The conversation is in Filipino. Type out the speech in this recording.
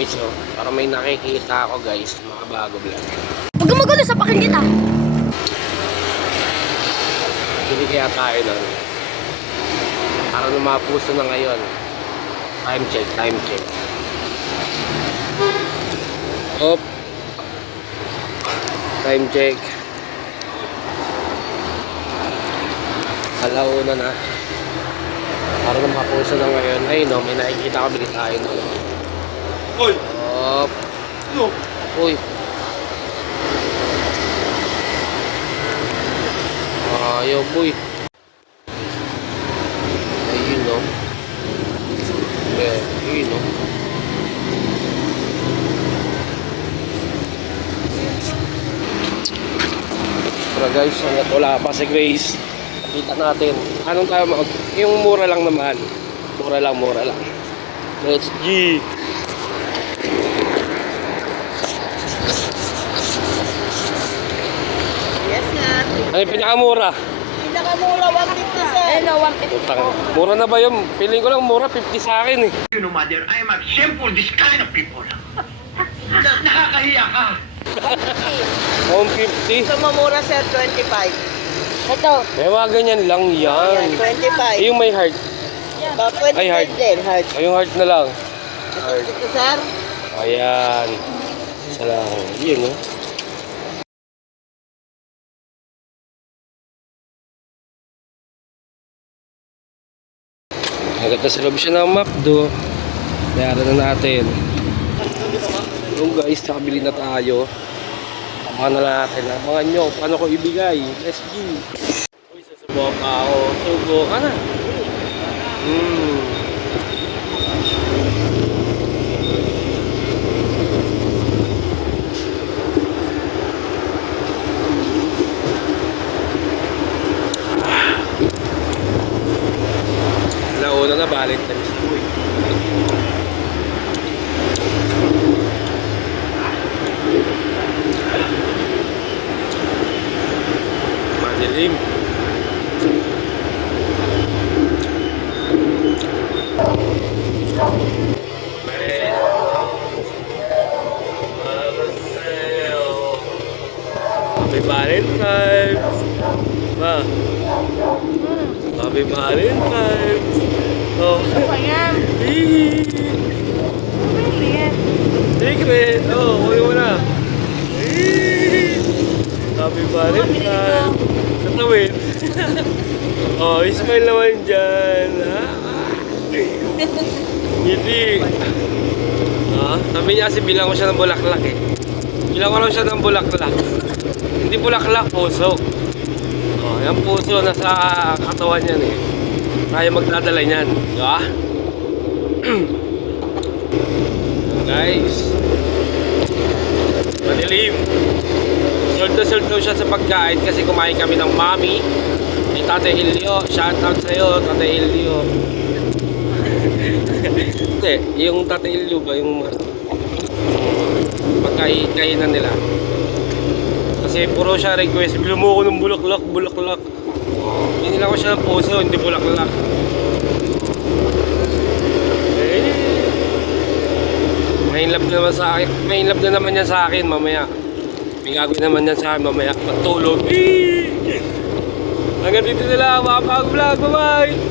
guys, oh. Para may nakikita ako guys, mga bago vlog. Huwag kang magulo sa pakin kita. Hindi kaya tayo nun. Para nung mga puso na ngayon. Time check, time check. Op. Time check. Alauna na. Para nung mga puso na ngayon. Ay no, may nakikita ka, bili tayo no. Hoy! Op. Ano? Uy. Ayaw boy. Ayun no. Ayun no. Pero guys, hanggat wala pa si Grace, kita natin. Anong tayo yung mura lang naman. Mura lang. Let's G. Yes, sir. Ano yung pinakamura? Pinakamura, 150, sir. Ano, 150 Utang. po. Mura na ba yun? Piling ko lang mura, 50 sa akin eh. You know, mother, I am ashamed for this kind of people. Nakakahiya ka. 150. Sa mamura, sir, 25. Ito. May mga ganyan lang Ayan, yan. 25. Yung may heart. Ay, 25 heart. din, heart. Ay, yung heart na lang. Heart. Ito, sir. Ayan. Isa lang. Yun, no? Hanggat na sa loob siya ng McDo. Bayaran na natin. So guys, nakabili na tayo. Abangan na natin. Abangan nyo. Paano ko ibigay? Let's go. Uy, sasubok ako. Subo ka na. Nauna na balik na miss ko eh. Madilim. Happy Valentine's. Ma. Happy Valentine's. Oh. Ano yan? Secret. Oh, kunin mo na. Happy Valentine's. Tatawin. Oh, smile naman dyan. Hindi. Sabi niya kasi bilang ko siya ng bulaklak eh. Bilang ko lang siya ng bulaklak. Hindi bulaklak, puso. Oh, yung puso nasa katawan niyan eh. Kaya magdadala niyan. Diba? Guys. Madilim. Sold daw siya sa pagkain kasi kumain kami ng mami. Ni Tate Ilio. Shout out sa'yo, Tate Ilio. Hindi, yung Tate Ilio ba? Yung pagkainan nila. Kasi puro siya request. Bilo mo ako ng bulaklak. Binila ko siya ng puso, hindi bulaklak. May love naman sa akin. May love na naman yan sa akin mamaya. May gagawin naman yan sa akin mamaya. Matulog. Hanggang dito na lang mga pag-vlog. Bye-bye!